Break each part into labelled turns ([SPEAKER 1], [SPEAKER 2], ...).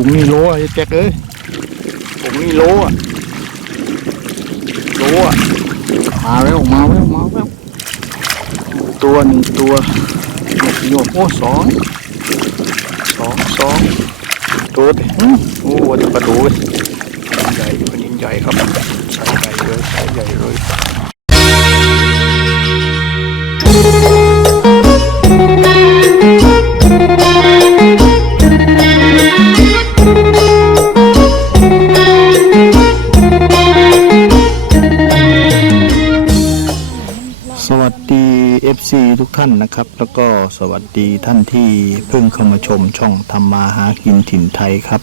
[SPEAKER 1] ถุงนี่โลอะแจ็คเอ้ยถุงนี่โลอะโลอะมาแล้วมาแล้วมาแล้วตัวหนึ่งตัวหมดโยมโอ้สองสองสองตัวเดียวอื้อโอ้ว่าจะปลาดูเลยใหญ่ปลานินใหญ่ครับใส่ใหญ่เลยใส่ใหญ่เลย ท่านนะครับ แล้วก็สวัสดีท่านที่เพิ่งเข้ามาชมช่องทำมาหากินถิ่นไทยครับ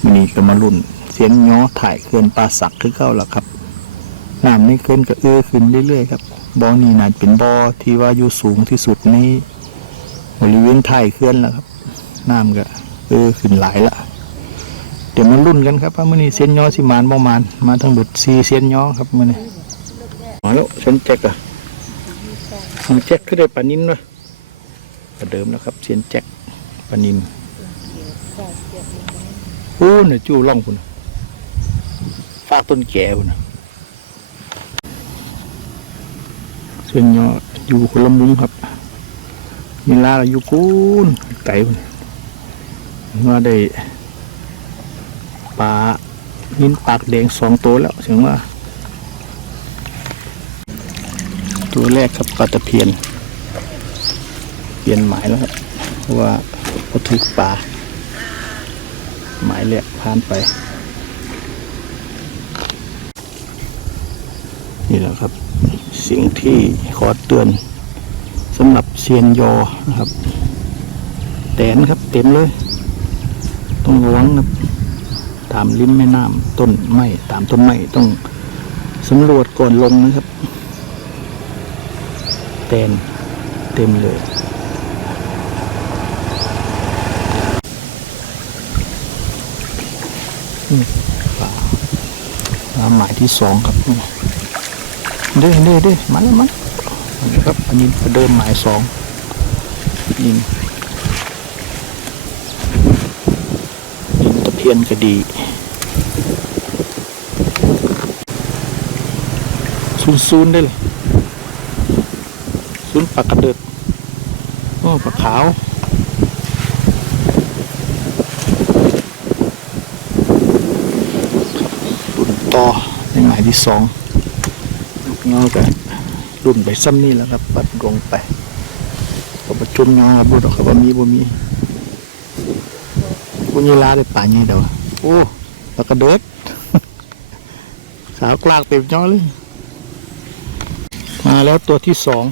[SPEAKER 1] วันนี้ก็มารุ่นเสียนย้อถ่ายเขื่อนปลาสักคือเก้าละครับน้ำในเขื่อนก็เอื้อขึ้นเรื่อยๆครับบ่อนี้น่าะเป็นบ่อที่ว่าอยู่สูงที่สุดในบริเวณไทยเขื่อนแล้วครับน้ำก็เอื้อขึ้นหลายละเดี๋ยวมารุ่นกันครับว่ามื่อนี้เสียนย้อสิมานบ่มานมาทั้งหมดสี่เสียนย้อครับมื่อนี้มาแล้วฉันแจ็คอะ ฉันแจ็คคือได้ปลานินวะประเดิมนะครับเซียนแจ็คปลานินโอ้เนี่ยจู่ล่องคุณฝากต้นแก่คุณเส้นยออยู่คนละมุมครับ มีลาอยู่กูนไก่คุณว่าได้ปลานินปากแดงสองตัวแล้วเสียงว่า ตัวแรกครับปลาตะเพียน เปลี่ยนหมายแล้วครับเพราะว่าพอถูกปลาหมายแรกผ่านไป นี่แหละครับ สิ่งที่ขอเตือนสำหรับเซียนยอนะครับแตนครับเต็มเลย ต้องระวังนะครับตามริมแม่น้ำต้นไม้ตามต้นไม้ต้องสำรวจก่อนลงนะครับ เต็มเต็มเลยมปลาหมายที่สองครับเด้เด้เด้มาแล้วมันนครับ อันนี้ประเดิมหมายสองยิงยิงตะเพียนกระดีซูนซูนๆได้เลย ศูนปากกระเดิดโอ้ปลาขาวรุ่นต่อในหมายที่สองลูกเงากันรุ่นไปซ้ำนี่แล้วครับปัดลงไปก็ประจุมงาบุดออกครับว่ามีบ่มีกุญลาได้ป่าไงเดี๋ยวโอ้ปลากระเดิดขาวกลากเต็มจอเลย มาแล้วตัวที่สอง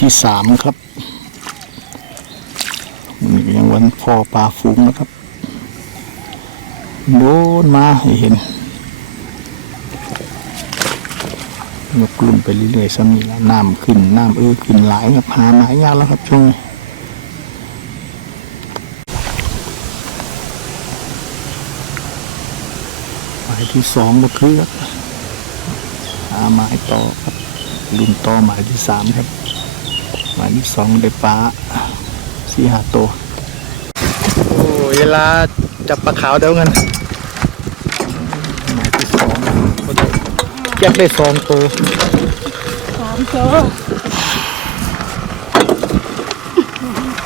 [SPEAKER 1] ที่สามครับนี่ก็ยังวันพอปลาฟุ้งนะครับ โดนมาให้เห็นยกกลุ่มไปเรื่อยๆซ้ำนี่แล้วน้ำขึ้นน้ำเออขึ้นหลายครับหาหมายยากแล้วครับช่วงนี้หมายที่สองก็คือบหาหมายต่อครับรุ่นต่อหมายที่สามครับ หมายที่สองได้ปลาสี่หาตัวโอ้เวลาจับปลาขาวเดียวกันหมายที่สองก็ได้แยกได้สองตัว
[SPEAKER 2] สามตัว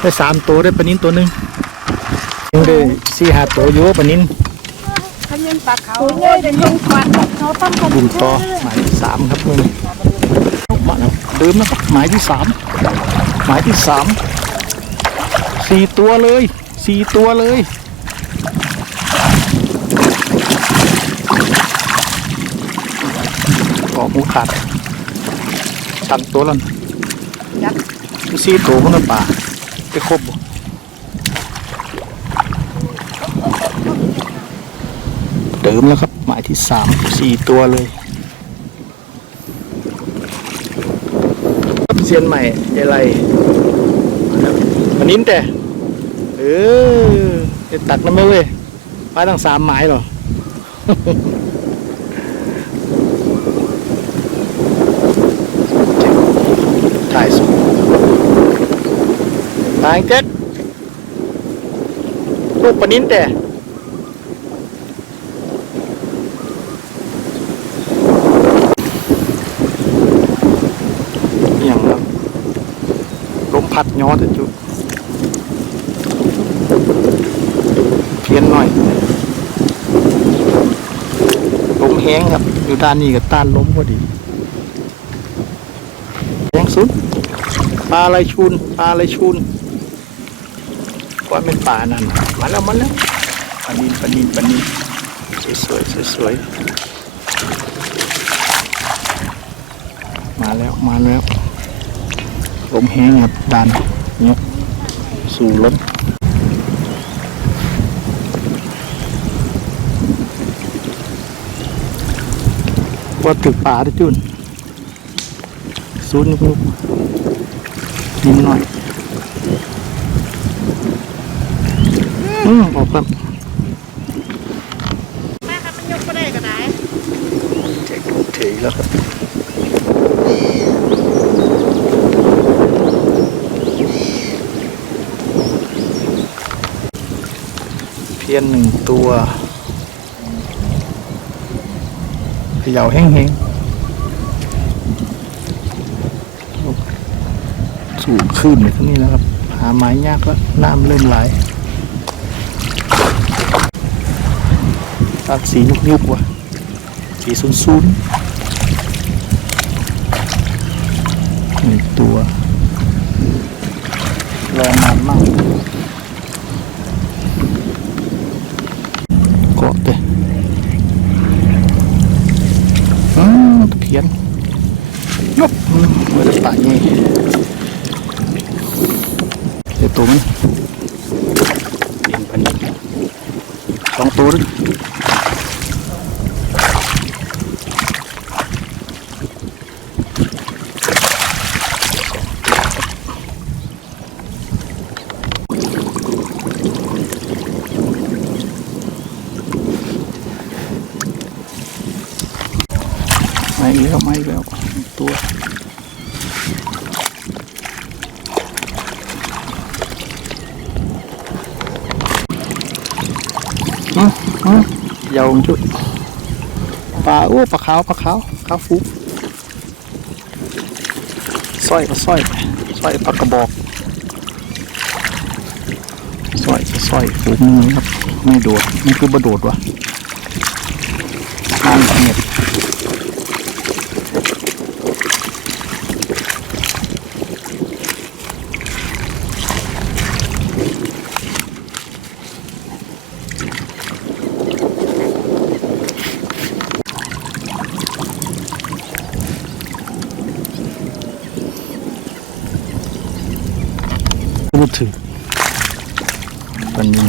[SPEAKER 1] ได้สามตัวได้ปลานินตัวหนึ่งยังได้สี่หาตัวอยู่ปลานิน
[SPEAKER 2] เขายังปลาเขาเลยเป็นยังควันเขาปั้มกัน
[SPEAKER 1] รุ่นต่อหมายที่สามครับมึง มาแล้วลืมนะครับหมายที่สามหมายที่สามสี่ตัวเลยสี่ตัวเลยออกหมูขาดตันตัวแล้วสี่ตัวมันนป่าไปครบเดิมแล้วครับ หมายที่สามสี่ตัวเลย ครับเซียนใหม่ยายไรมาแล้ววันนี้แต่เออจะตักน้ำไหมเว้ยไปตั้งสามไม้เหรอถ่ายสุดทางเจ็ดลูกปนิ้นแต่ อหย่างครับลม พัดย้อแต่จุเพี้ยนหน่อยลมแห้งครับ อยู่ด้านนี้กับต้านล้มพอดีแห้งสุดปลาอะไรชูนปลาอะไรชูนว่าเป็นปลานั่นมาแล้วมาแล้วปลานินปลานินปลานินสวยสวยสวยมาแล้วมาแล้ว ลมแห้งครับดันยกสู่ล้นว่าตึกป่าได้อจุนซูนยุกๆยิ้มหน่อย อืมออกครับ
[SPEAKER 2] แม่ครับมันยกไม่ได้ก็ได้
[SPEAKER 1] เจ๊กเถีแล้วครับ เพียนหนึ่งตัวเขย่าแห้งๆ สูงขึ้นในที่นี้แล้วครับ หาไม้ยากแล้วน้ำเริ่มไหลตัดสียุบๆว่ะ สีซุนซุนหนึ่งตัวแรงนานมากเกาะเตะอืม ตะเพียนยุบเมื่อป่านี่เดี๋ยวตัวมันเอียงไปนี่สองตัว มาอีกแล้วมาอีกแล้วตัวอืมอืมยาวจุดปลาโอ้ปลาขาวปลาขาวขาวฟุกสร้อยก็สร้อยสร้อยปลากระบอกสร้อยสร้อยฝูงนึงครับ ไม่โดดมันคือบะโดดวะนั่งเงียบ พูดถึงปันยิง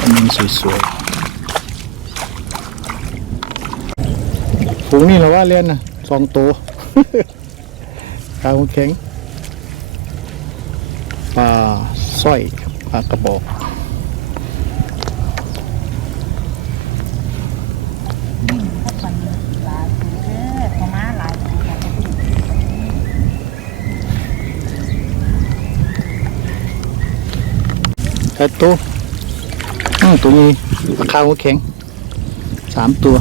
[SPEAKER 1] ปันยิงสวยๆฝูงนี่เราว่าเล่นนะสองตัวขาวแข็งปลาสร้อยปลากระบอก
[SPEAKER 2] ถ้าปันหลายเด้อพม่าหลาย
[SPEAKER 1] แค่ตัวอืมตัวนี้ปลาขาวแข็งสามตัว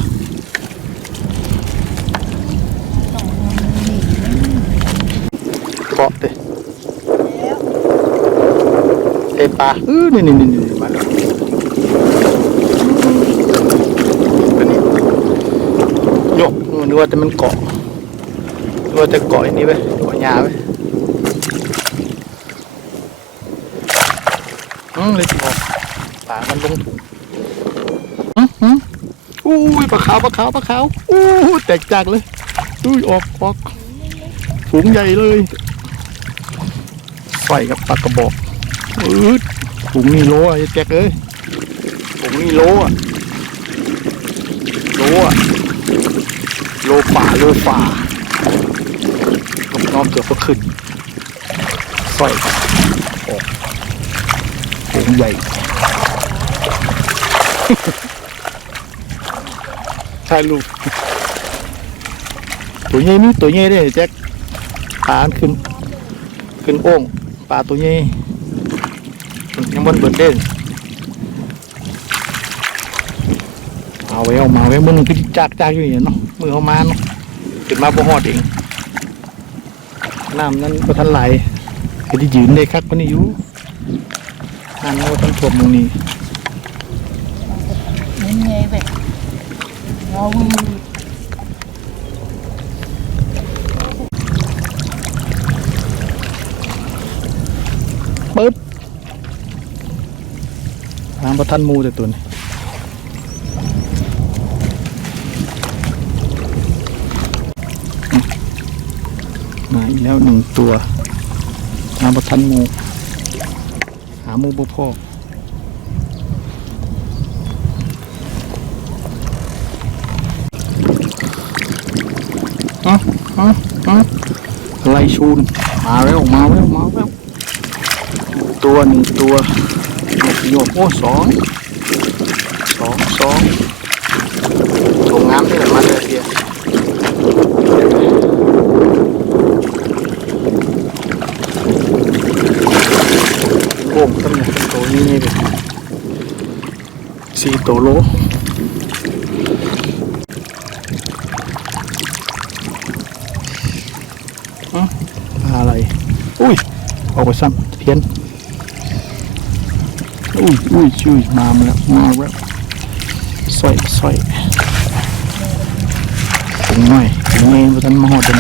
[SPEAKER 1] เกาะเต้เตะปลาเออนี่นี่นี่นี่มาแล้วอันนี้โยกนึกว่าแต่มันเกาะนึกว่าแต่เกาะอันนี้ไปเกาะหญ้าไป อืมเลยออกปลามันลงถุงอืมอืมอุ้ยปลาขาวปลาขาวปลาขาวอู้แตกจากเลยอุ้ยออกออกฝูงใหญ่เลยไฟกับปลากระบอกอืดถุงนี่โลอะไอ้แจ็คเอ้ยถุงนี่โลอะโลอะโลฝ่าโลฝ่าลูกน้องเกือบก็ขึ้นสร้อยออกโข งใหญ่ ถ่ายรูปตัวใหญ่นี่ตัวใหญ่เด้แจ็คปลาขึ้น ขึ้นโอ่งปลาตัวใหญ่ยังบนเบิดเด่นเอาไว้เอามาไว้มือนึงคือจากจากอยู่นี่เนาะมือเอามาเนาะขึ้นมาบ่ฮอดเองน้ำนั้นบ่ทันไหลก็ที่ยืนได้คักกว่านี้อยู่ น้ำนั้นบ่ทันท่วมตรงนี้
[SPEAKER 2] นี่ไงแบบงอวือ
[SPEAKER 1] ปึ๊บน้ำบ่ทันมูแต่ตัวนี้มาอีกแล้วหนึ่งตัวน้ำบ่ทันมู มูบ่พอฮะฮะฮะอะไรชูนมาแล้วมาแล้วมาแล้วตัวหนึ่งตัวโยกโอ้สองสองสองสงงามเลยมาเลยเดียวโอ้ตั้งแต่เป็นตัวนี้เลย ตัวโลอะไร อุ้ย ออกไปซ้ำเพี้ยน อุ้ยอุ้ยชุยมาแล้วมาแล้วสร้อยสร้อยถึงหน่อยถึงเองเพระท่านมาหอดเดิน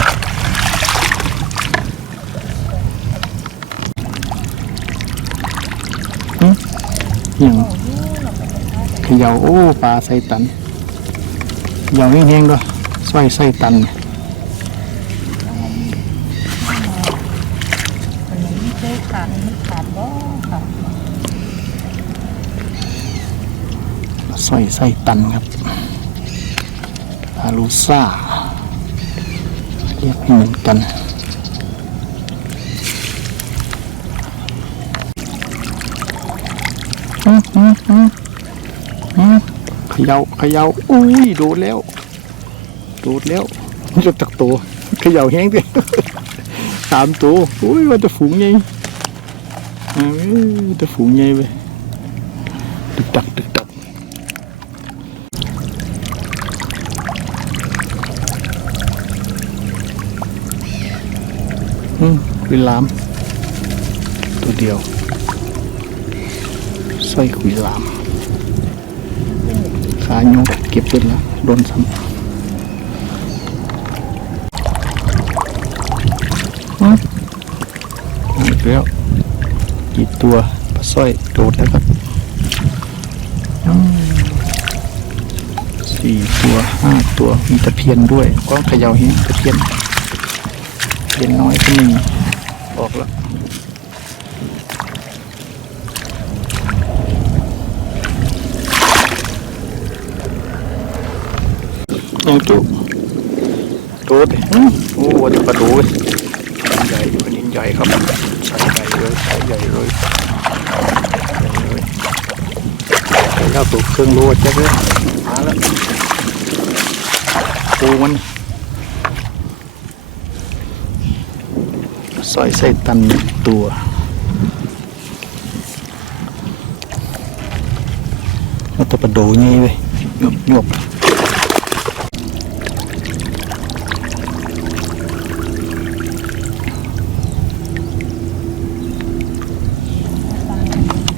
[SPEAKER 1] หึอย่าง เขย่าโอ้ปลาใส่ตันเขย่าแห้งๆด้วยสร้อยใส่ตัน
[SPEAKER 2] เคยขาดอันนี้ขาดบ่ค่ะ
[SPEAKER 1] สร้อยไส้ตันครับอาลูซ่าเรียกให้เหมือนกันอืมอืมอืม เขย่าเขย่าอุ้ยโดดแล้ว โดดแล้วยกจากตัวเขย่าแห้งดิสามตัวอุ้ยว่าจะฝูงไงเออจะฝูงไงไปตึกตักตึกตักอืมคุยลาม ตัวเดียวใสร้อยคุยลาม ขาโยกเก็บเสร็จแล้วโดนซ้ำอีกแล้วกี่ตัวปลาสร้อยโดดแล้วครับสี่ตัวห้าตัวมีตะเพียนด้วยก็เขย่าหินตะเพียนเพียนน้อยก็มีออกแล้ว ยังจุโตดอื้อโอ้ว่าจะปลาดูเว้ยใหญ่ปลานินใหญ่ครับใส่ใหญ่เลยใส่ใหญ่เลยใหญ่เลยใส่แล้วตัวเครื่องโลแจ็คเลยมาแล้วปูมันซอยไส้ตันหนึ่งตัวแล้วตัวปลาโดนี่เว้ยหยบหยบ